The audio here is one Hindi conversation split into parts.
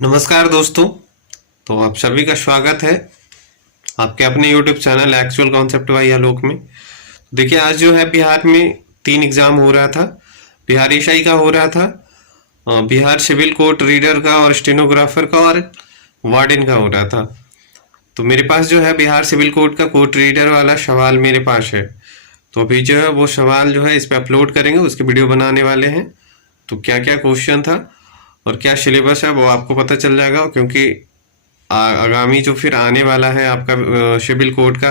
नमस्कार दोस्तों। तो आप सभी का स्वागत है आपके अपने YouTube channel actual concept by Alok में। देखिए, आज जो है बिहार में 3 एग्जाम हो रहा था। बिहार एसआई का हो रहा था, बिहार सिविल कोर्ट रीडर का और स्टेनोग्राफर का, और वार्डन का हो रहा था। तो मेरे पास जो है बिहार सिविल कोर्ट का कोर्ट रीडर वाला सवाल मेरे पास है। तो अभी जो है वो सवाल जो है इस पे अपलोड करेंगे, उसकी वीडियो बनाने वाले हैं। तो क्या क्या क्वेश्चन था और क्या सिलेबस है वो आपको पता चल जाएगा, क्योंकि आगामी जो फिर आने वाला है आपका सिविल कोर्ट का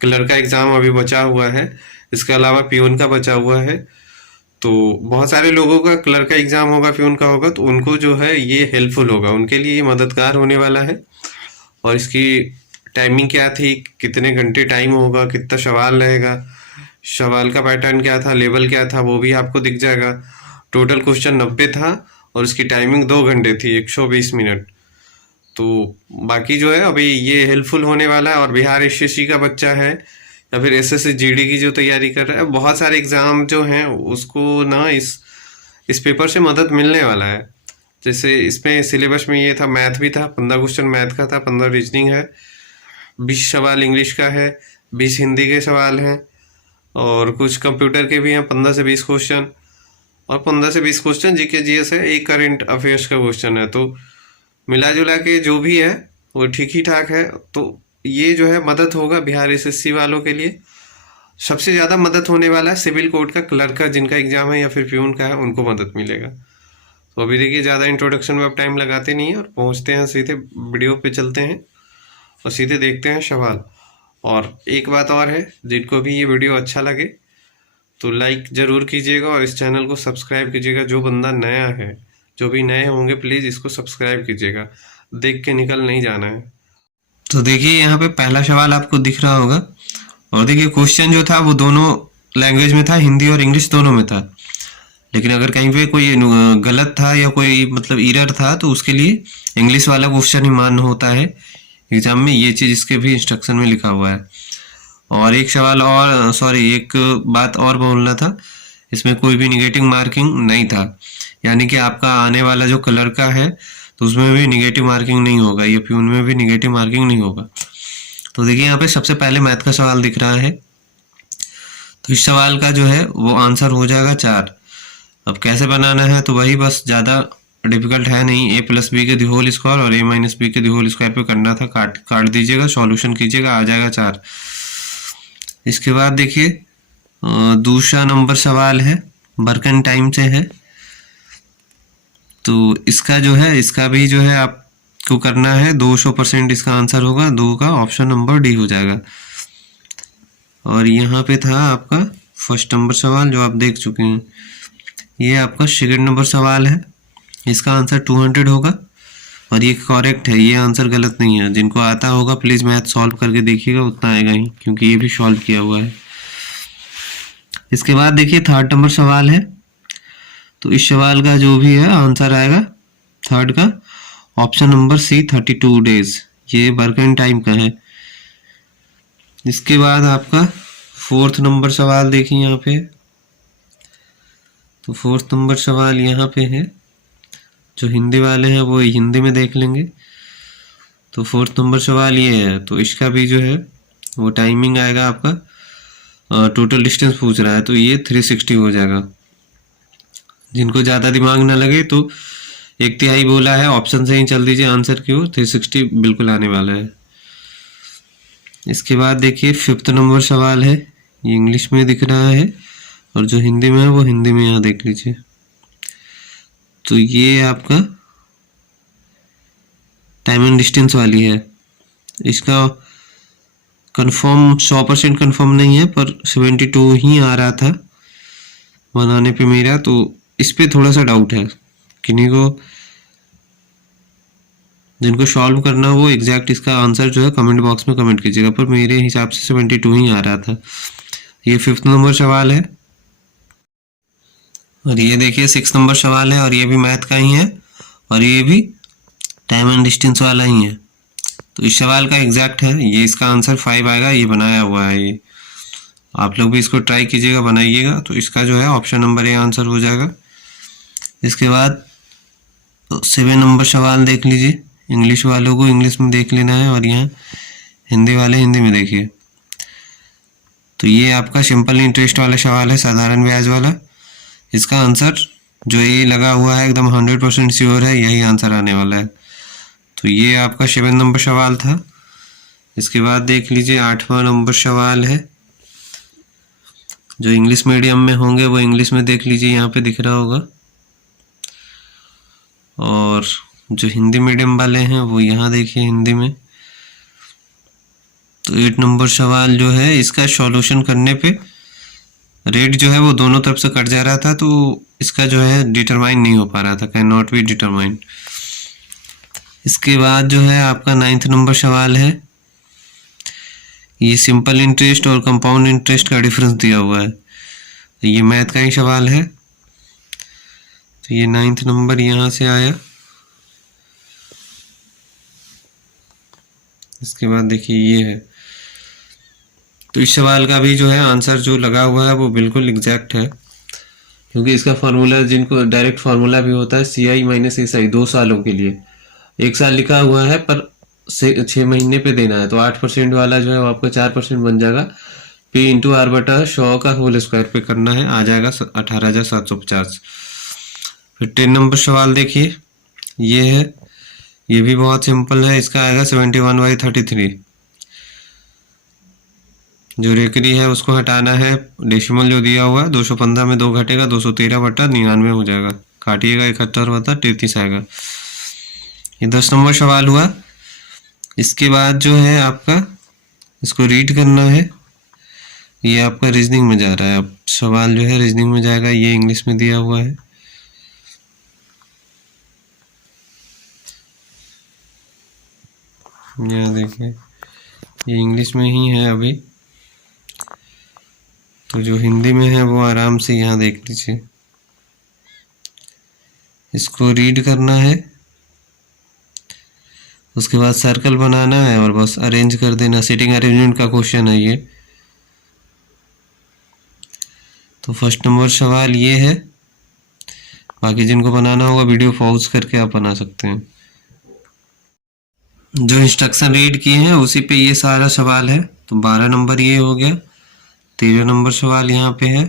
क्लर्क का एग्ज़ाम अभी बचा हुआ है। इसके अलावा पियून का बचा हुआ है। तो बहुत सारे लोगों का क्लर्क का एग्ज़ाम होगा, पियून का होगा, तो उनको जो है ये हेल्पफुल होगा, उनके लिए ये मददगार होने वाला है। और इसकी टाइमिंग क्या थी, कितने घंटे टाइम होगा, कितना सवाल रहेगा, सवाल का पैटर्न क्या था, लेवल क्या था, वो भी आपको दिख जाएगा। टोटल क्वेश्चन 90 था और उसकी टाइमिंग 2 घंटे थी, 120 मिनट। तो बाकी जो है अभी ये हेल्पफुल होने वाला है। और बिहार एसएससी का बच्चा है या फिर एसएससी जीडी की जो तैयारी कर रहा है, बहुत सारे एग्जाम जो हैं उसको ना इस पेपर से मदद मिलने वाला है। जैसे इसमें सिलेबस में ये था, मैथ भी था, 15 क्वेश्चन मैथ का था, 15 रीजनिंग है, 20 सवाल इंग्लिश का है, 20 हिंदी के सवाल हैं, और कुछ कंप्यूटर के भी हैं 15 से 20 क्वेश्चन, और 15 से 20 क्वेश्चन जीके जीएस है, एक करंट अफेयर्स का क्वेश्चन है। तो मिला जुला के जो भी है वो ठीक ही ठाक है। तो ये जो है मदद होगा बिहार एसएससी वालों के लिए। सबसे ज़्यादा मदद होने वाला है सिविल कोर्ट का क्लर्क का, जिनका एग्जाम है या फिर प्यून का है, उनको मदद मिलेगा। तो अभी देखिए, ज़्यादा इंट्रोडक्शन में अब टाइम लगाते नहीं है और पहुँचते हैं सीधे वीडियो पे, चलते हैं और सीधे देखते हैं सवाल। और एक बात और है, जिनको भी ये वीडियो अच्छा लगे तो लाइक ज़रूर कीजिएगा और इस चैनल को सब्सक्राइब कीजिएगा। जो बंदा नया है, जो भी नए होंगे, प्लीज़ इसको सब्सक्राइब कीजिएगा, देख के निकल नहीं जाना है। तो देखिए, यहाँ पे पहला सवाल आपको दिख रहा होगा, और देखिए क्वेश्चन जो था वो दोनों लैंग्वेज में था, हिंदी और इंग्लिश दोनों में था। लेकिन अगर कहीं पे कोई गलत था या कोई मतलब एरर था तो उसके लिए इंग्लिश वाला क्वेश्चन ही मान्य होता है एग्जाम में। ये चीज़ इसके भी इंस्ट्रक्शन में लिखा हुआ है। और एक सवाल और, सॉरी, एक बात और बोलना था, इसमें कोई भी निगेटिव मार्किंग नहीं था। यानी कि आपका आने वाला जो कलर का है तो उसमें भी निगेटिव मार्किंग नहीं होगा, या प्यून में भी निगेटिव मार्किंग नहीं होगा। तो देखिए, यहाँ पे सबसे पहले मैथ का सवाल दिख रहा है। तो इस सवाल का जो है वो आंसर हो जाएगा 4। अब कैसे बनाना है, तो वही बस, ज़्यादा डिफिकल्ट है नहीं। a प्लस बी के होल स्क्वायर और a माइनस बी के होल स्क्वायर पे करना था। काट दीजिएगा, सॉल्यूशन कीजिएगा, आ जाएगा 4। इसके बाद देखिए, दूसरा नंबर सवाल है, बर्कन टाइम से है। तो इसका जो है, इसका भी जो है आपको करना है 200%। इसका आंसर होगा 2 का, ऑप्शन नंबर डी हो जाएगा। और यहाँ पे था आपका फर्स्ट नंबर सवाल जो आप देख चुके हैं। ये आपका सेकंड नंबर सवाल है, इसका आंसर 200 होगा और ये करेक्ट है, ये आंसर गलत नहीं है। जिनको आता होगा प्लीज़ मैथ सॉल्व करके देखिएगा, उतना आएगा ही, क्योंकि ये भी सॉल्व किया हुआ है। इसके बाद देखिए थर्ड नंबर सवाल है। तो इस सवाल का जो भी है आंसर आएगा थर्ड का, ऑप्शन नंबर सी, 32 डेज। ये वर्किंग टाइम का है। इसके बाद आपका फोर्थ नंबर सवाल देखिए यहाँ पे। तो फोर्थ नंबर सवाल यहाँ पे है, जो हिंदी वाले हैं वो हिंदी में देख लेंगे। तो फोर्थ नंबर सवाल ये है, तो इसका भी जो है वो टाइमिंग आएगा आपका, टोटल डिस्टेंस पूछ रहा है, तो ये 360 हो जाएगा। जिनको ज़्यादा दिमाग ना लगे तो 1/3 बोला है, ऑप्शन से ही चल दीजिए आंसर की ओर, 360 बिल्कुल आने वाला है। इसके बाद देखिए फिफ्थ नंबर सवाल है, ये इंग्लिश में दिख रहा है और जो हिंदी में है वो हिंदी में यहाँ देख लीजिए। तो ये आपका टाइम एंड डिस्टेंस वाली है। इसका कंफर्म 100% कंफर्म नहीं है, पर 72 ही आ रहा था बनाने पे मेरा। तो इस पे थोड़ा सा डाउट है, किन्हीं को जिनको सॉल्व करना वो एग्जैक्ट इसका आंसर जो है कमेंट बॉक्स में कमेंट कीजिएगा, पर मेरे हिसाब से 72 ही आ रहा था। ये फिफ्थ नंबर सवाल है। और ये देखिए सिक्स नंबर सवाल है, और ये भी मैथ का ही है, और ये भी टाइम एंड डिस्टेंस वाला ही है। तो इस सवाल का एग्जैक्ट है, ये इसका आंसर 5 आएगा। ये बनाया हुआ है, ये आप लोग भी इसको ट्राई कीजिएगा, बनाइएगा। तो इसका जो है ऑप्शन नंबर ए आंसर हो जाएगा। इसके बाद तो 7 नंबर सवाल देख लीजिए। इंग्लिश वालों को इंग्लिश में देख लेना है और यहाँ हिंदी वाले हिंदी में देखिए। तो ये आपका सिंपल इंटरेस्ट वाला सवाल है, साधारण ब्याज वाला। इसका आंसर जो ये लगा हुआ है एकदम 100% श्योर है, यही आंसर आने वाला है। तो ये आपका 7 नंबर सवाल था। इसके बाद देख लीजिए 8वां नंबर सवाल है। जो इंग्लिश मीडियम में होंगे वो इंग्लिश में देख लीजिए, यहाँ पे दिख रहा होगा। और जो हिंदी मीडियम वाले हैं वो यहाँ देखिए हिंदी में। तो 8 नंबर सवाल जो है इसका सॉल्यूशन करने पे रेट जो है वो दोनों तरफ से कट जा रहा था, तो इसका जो है डिटरमाइन नहीं हो पा रहा था, कैन नॉट बी डिटरमाइंड। इसके बाद जो है आपका 9th नंबर सवाल है। ये सिंपल इंटरेस्ट और कंपाउंड इंटरेस्ट का डिफरेंस दिया हुआ है, तो ये मैथ का ही सवाल है। तो ये 9th नंबर यहाँ से आया। इसके बाद देखिए ये है। तो इस सवाल का भी जो है आंसर जो लगा हुआ है वो बिल्कुल एग्जैक्ट है, क्योंकि इसका फार्मूला, जिनको डायरेक्ट फार्मूला भी होता है CI माइनस SI 2 सालों के लिए, 1 साल लिखा हुआ है पर 6 महीने पे देना है। तो 8% वाला जो है वो आपका 4% बन जाएगा। P इंटू R बटा 100 का होल स्क्वायर पे करना है, आ जाएगा 18,750। फिर 10 नंबर सवाल देखिए, ये है। ये भी बहुत सिंपल है। इसका आएगा 71/33। जो रेकरी है उसको हटाना है, डेसिमल जो दिया हुआ है 215 में 2 घटेगा, 213/99 हो जाएगा। काटिएगा 71/33 आएगा। ये 10 नंबर सवाल हुआ। इसके बाद जो है आपका इसको रीड करना है। ये आपका रीजनिंग में जा रहा है। अब सवाल जो है रीजनिंग में जाएगा, ये इंग्लिश में दिया हुआ है। यहाँ देखिए ये इंग्लिश में ही है अभी, तो जो हिंदी में है वो आराम से यहाँ देख लीजिए। इसको रीड करना है, उसके बाद सर्कल बनाना है और बस अरेंज कर देना। सीटिंग अरेंजमेंट का क्वेश्चन है ये। तो फर्स्ट नंबर सवाल ये है। बाकी जिनको बनाना होगा वीडियो पॉज करके आप बना सकते हैं। जो इंस्ट्रक्शन रीड किए हैं उसी पे ये सारा सवाल है। तो 12 नंबर ये हो गया। 13 नंबर सवाल यहाँ पे है।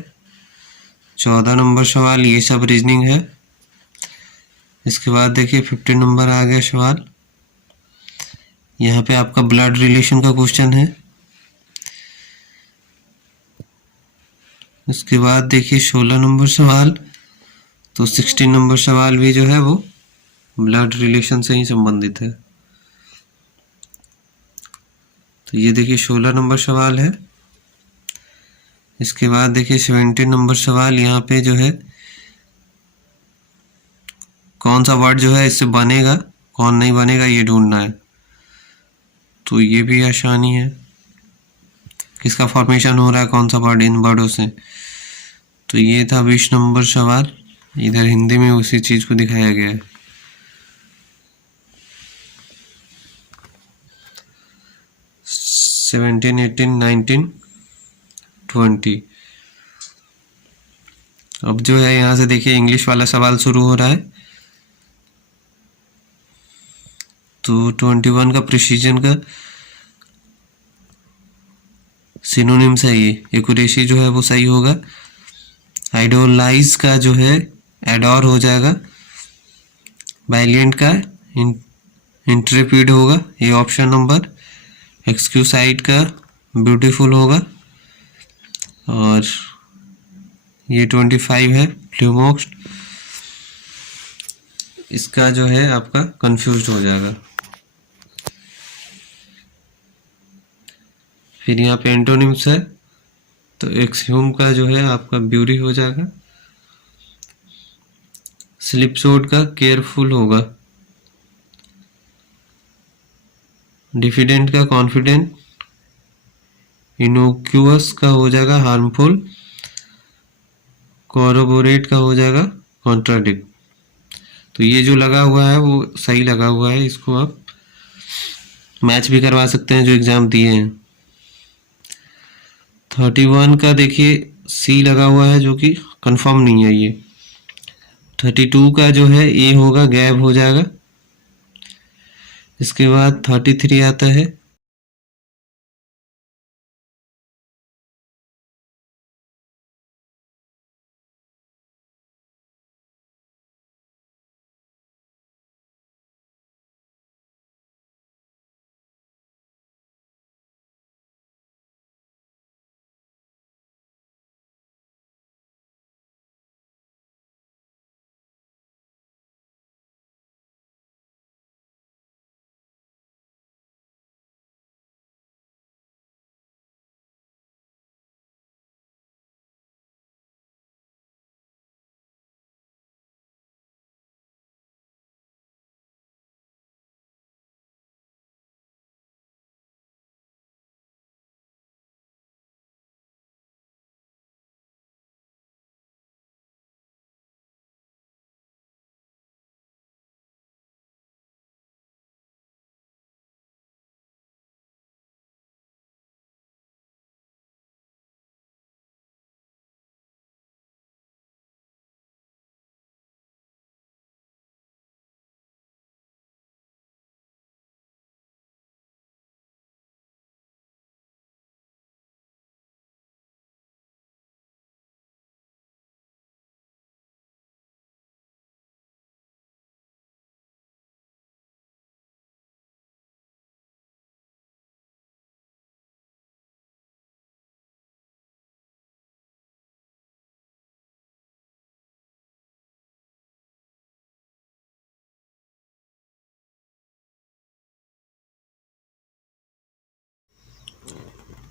14 नंबर सवाल ये सब रीजनिंग है। इसके बाद देखिए 15 नंबर आ गया सवाल। यहाँ पे आपका ब्लड रिलेशन का क्वेश्चन है। उसके बाद देखिए 16 नंबर सवाल। तो 16 नंबर सवाल भी जो है वो ब्लड रिलेशन से ही संबंधित है। तो ये देखिए 16 नंबर सवाल है। इसके बाद देखिए 17 नंबर सवाल। यहाँ पे जो है कौन सा वर्ड जो है इससे बनेगा, कौन नहीं बनेगा, ये ढूंढना है। तो ये भी आसानी है, किसका फॉर्मेशन हो रहा है, कौन सा वर्ड इन वर्डों से। तो ये था 20 नंबर सवाल। इधर हिंदी में उसी चीज को दिखाया गया है। सेवेंटीन, 18, 19, 20। अब जो है यहाँ से देखिए इंग्लिश वाला सवाल शुरू हो रहा है। तो 21 का प्रिसीजन का सिनोनिम सही है। एक्यूरेसी जो है वो सही होगा। आइडोलाइज का जो है एडोर हो जाएगा। वायलेंट का इंट्रेपिड होगा, ये ऑप्शन नंबर। एक्सक्यूसाइड का ब्यूटीफुल होगा। और ये 25 है फ्लूमोक्स। इसका जो है आपका कंफ्यूज हो जाएगा। फिर यहाँ पे एंटोनिम्स है। तो एक्सह्यूम का जो है आपका ब्यूरी हो जाएगा। स्लिपसोड का केयरफुल होगा। डिफिडेंट का कॉन्फिडेंट। इनोक्यूअस का हो जाएगा हार्मफुल। कोरोबोरेट का हो जाएगा कॉन्ट्राडिक्ट। तो ये जो लगा हुआ है वो सही लगा हुआ है। इसको आप मैच भी करवा सकते हैं जो एग्जाम दिए हैं। 31 का देखिए सी लगा हुआ है जो कि कंफर्म नहीं है। ये 32 का जो है ए होगा, गैप हो जाएगा। इसके बाद 33 आता है।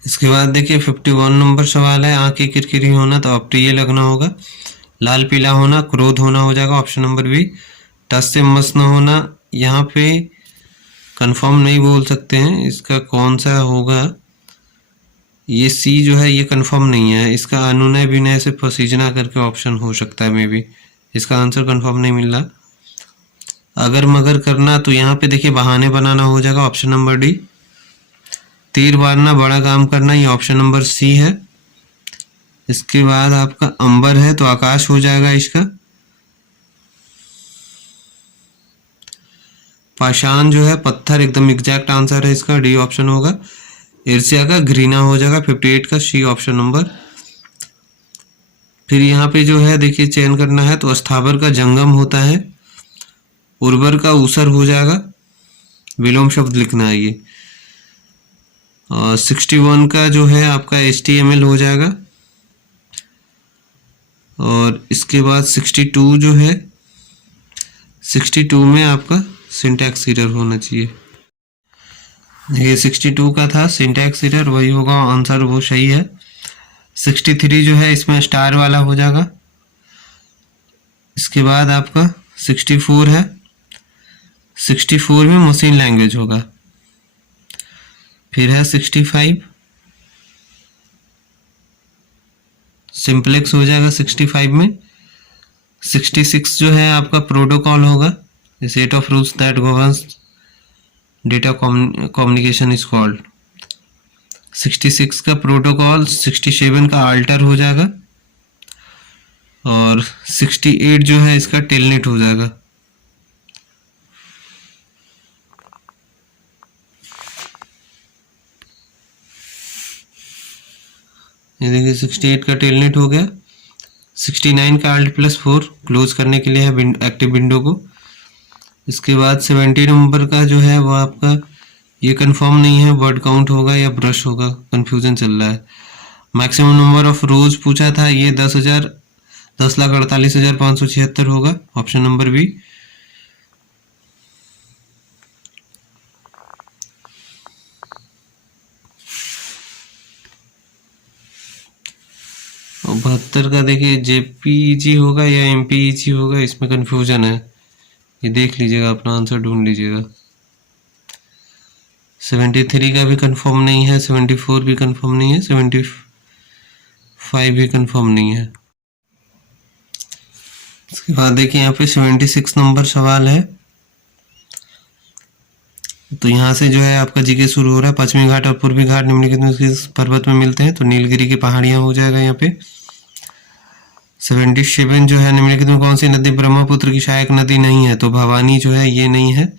इसके बाद देखिए 51 नंबर सवाल है, आंखें किरकिरी होना तो अप्रिय लगना होगा, लाल पीला होना क्रोध होना हो जाएगा, ऑप्शन नंबर बी। टस से मस न होना, यहाँ पे कंफर्म नहीं बोल सकते हैं, इसका कौन सा होगा। ये सी जो है ये कंफर्म नहीं है, इसका अनुनय विनय से पसीजना करके ऑप्शन हो सकता है मे बी, इसका आंसर कंफर्म नहीं मिल रहा। अगर मगर करना तो यहाँ पे देखिए बहाने बनाना हो जाएगा, ऑप्शन नंबर डी। तीर मारना बड़ा काम करना, ये ऑप्शन नंबर सी है। इसके बाद आपका अंबर है तो आकाश हो जाएगा इसका। पाषाण जो है पत्थर, एकदम एग्जैक्ट आंसर है इसका, डी ऑप्शन होगा। ईर्ष्या का घृणा हो जाएगा 58 का, सी ऑप्शन नंबर। फिर यहाँ पे जो है देखिए चयन करना है तो अस्थावर का जंगम होता है, उर्वर का ऊसर हो जाएगा, विलोम शब्द लिखना है ये। 61 का जो है आपका HTML हो जाएगा। और इसके बाद 62 जो है, 62 में आपका सिंटैक्स एरर होना चाहिए। ये 62 का था सिंटैक्स एरर, वही होगा आंसर, वो सही है। 63 जो है इसमें स्टार वाला हो जाएगा। इसके बाद आपका 64 है, 64 में मशीन लैंग्वेज होगा। फिर है 65, सिंप्लेक्स हो जाएगा 65 में। 66 जो है आपका प्रोटोकॉल होगा, set of rules that governs data communication is called. 66 का प्रोटोकॉल, 67 का अल्टर हो जाएगा। और 68 जो है इसका टेलनेट हो जाएगा। ये देखिए 68 का टेलनेट हो गया। 69 का Alt+4 क्लोज करने के लिए है एक्टिव विंडो को। इसके बाद 70 नंबर का जो है वो आपका ये कंफर्म नहीं है, वर्ड काउंट होगा या ब्रश होगा, कंफ्यूजन चल रहा है। मैक्सिमम नंबर ऑफ रोज पूछा था, ये 10,48,576 होगा, ऑप्शन नंबर बी। और 72 का देखिए JPEG होगा या MPEG होगा, इसमें कंफ्यूजन है, ये देख लीजिएगा, अपना आंसर ढूंढ लीजिएगा। 73 का भी कंफर्म नहीं है, 74 भी कंफर्म नहीं है, 75 भी कंफर्म नहीं है। इसके बाद देखिए यहाँ पे 76 नंबर सवाल है, तो यहाँ से जो है आपका जीके शुरू हो रहा है। पश्चिमी घाट और पूर्वी घाट निम्नलिखित में किस पर्वत में मिलते हैं, तो नीलगिरी की पहाड़ियाँ हो जाएगा यहाँ पे। 77 जो है निम्नलिखित में कौन सी नदी ब्रह्मपुत्र की सहायक नदी नहीं है? तो भवानी जो है ये नहीं है।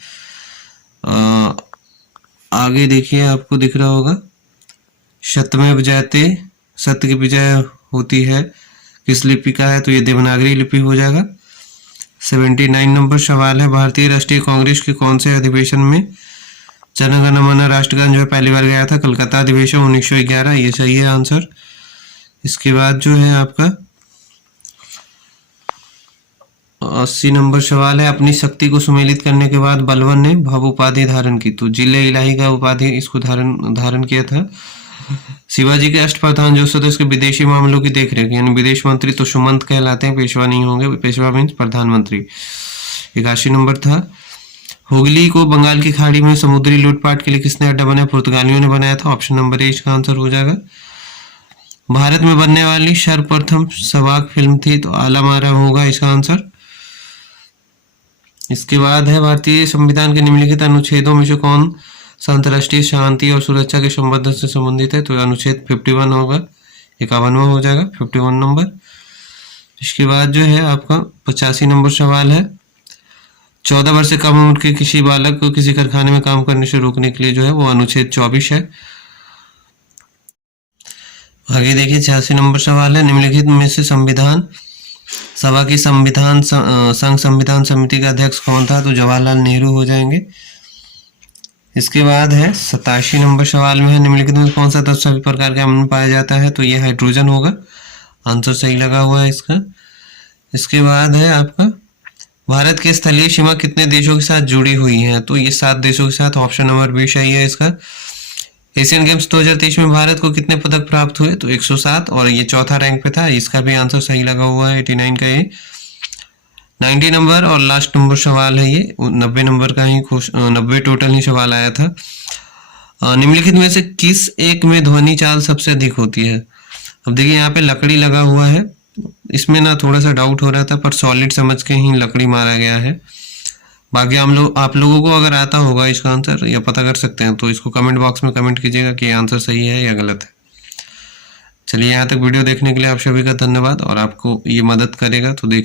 आगे देखिए, आपको दिख रहा होगा शतमेव जयते, सत्य की विजय होती है, किस लिपि का है? तो ये देवनागरी लिपि हो जाएगा। 79 नंबर सवाल है, भारतीय राष्ट्रीय कांग्रेस के कौन से अधिवेशन में जन गण मन राष्ट्रगान जो है पहली बार गया था? कलकत्ता अधिवेशन 1911, ये सही है आंसर। इसके बाद जो है आपका 80 नंबर सवाल है, अपनी शक्ति को सुमेलित करने के बाद बलवन ने भव उपाधि धारण की। तो जिले इलाही का उपाधि इसको धारण किया था। शिवाजी के अष्टप्रधान जो सदस्य के विदेशी मामलों की देखरेख यानी विदेश मंत्री तो सुमंत कहलाते हैं, पेशवा नहीं होंगे, पेशवा मीन्स प्रधानमंत्री। 81 नंबर था, हुगली को बंगाल की खाड़ी में समुद्री लूटपाट के लिए किसने अड्डा बनाया? पुर्तगालियों ने बनाया था। ऑप्शन नंबर ए इसका आंसर हो जाएगा। भारत में बनने वाली सर्वप्रथम सवाक फिल्म थी, तो आला मारा होगा इसका आंसर। इसके बाद है, भारतीय संविधान के निम्नलिखित अनुच्छेदों में से कौन सा अंतर्राष्ट्रीय शांति और सुरक्षा के संबंध से संबंधित है? तो अनुच्छेद 51 होगा, 51वां हो जाएगा, 51 नंबर। इसके बाद जो है आपका 85 नंबर सवाल है, 14 वर्ष से कम उम्र के किसी बालक को किसी कारखाने में काम करने से रोकने के लिए जो है वो अनुच्छेद 24 है। आगे देखिए 86 नंबर सवाल है, निम्नलिखित में से संविधान सभा की संघ संविधान समिति का अध्यक्ष कौन था? तो जवाहरलाल नेहरू हो जाएंगे। इसके बाद है 87 नंबर सवाल में है, निम्नलिखित में कौन सा तत्व सभी प्रकार के अम्ल में पाया जाता है? तो ये हाइड्रोजन होगा, आंसर सही लगा हुआ है इसका। इसके बाद है आपका, भारत की स्थलीय सीमा कितने देशों के साथ जुड़ी हुई है? तो ये 7 देशों के साथ, ऑप्शन नंबर बी सही है इसका। एशियन गेम्स 2023 में भारत को कितने पदक प्राप्त हुए? तो 107, और ये चौथा रैंक पे था, इसका भी आंसर सही लगा हुआ है, 89 का ये। 90 नंबर और लास्ट नंबर सवाल है ये, 90 नंबर का ही 90 टोटल ही सवाल आया था। निम्नलिखित में से किस एक में ध्वनि चाल सबसे अधिक होती है? अब देखिए यहाँ पे लकड़ी लगा हुआ है, इसमें ना थोड़ा सा डाउट हो रहा था, पर सॉलिड समझ के ही लकड़ी मारा गया है। बाकी आप लोगों को अगर आता होगा इसका आंसर या पता कर सकते हैं, तो इसको कमेंट बॉक्स में कमेंट कीजिएगा कि आंसर सही है या गलत है। चलिए, यहाँ तक वीडियो देखने के लिए आप सभी का धन्यवाद, और आपको ये मदद करेगा तो देखिए।